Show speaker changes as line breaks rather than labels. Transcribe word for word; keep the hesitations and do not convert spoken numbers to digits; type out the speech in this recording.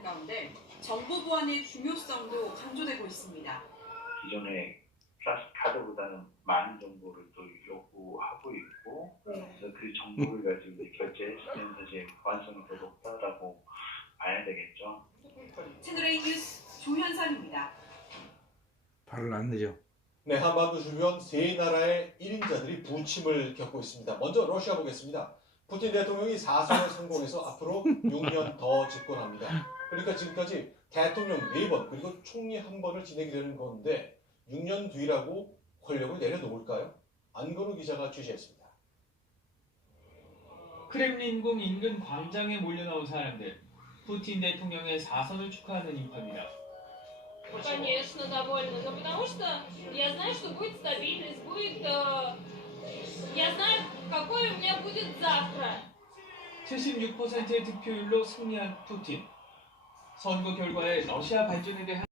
가운데 정보 보안의 중요성도 강조되고 있습니다.
기존의 플라스틱 카드보다는 많은 정보를 또 요구하고 있고,
네.
그래서 그 정보를 가지고 이제 결제했으면 이제 보안성이 더 높다라고 봐야 되겠죠.
채널A 뉴스 조현선입니다.
발을 안 내죠.
네, 한반도 주변 세 나라의 일 인자들이 부침을 겪고 있습니다. 먼저 러시아 보겠습니다. 푸틴 대통령이 사선에 성공해서 앞으로 육 년 더 집권합니다. 그러니까 지금까지 대통령 네 번 그리고 총리 한 번을 진행이 되는 건데 육 년 뒤라고 권력을 내려놓을까요? 안건우 기자가 취재했습니다.
크렘린궁 인근 광장에 몰려나온 사람들. 푸틴 대통령의 사선을 축하하는 인파입니다.
Конечно, довольна. Но потому что я знаю, что будет стабильность, будет... Э, я знаю, какое у меня будет завтра.
칠십육 퍼센트의 득표율로 승리한 푸틴. 선거 결과에 러시아 발전에 대한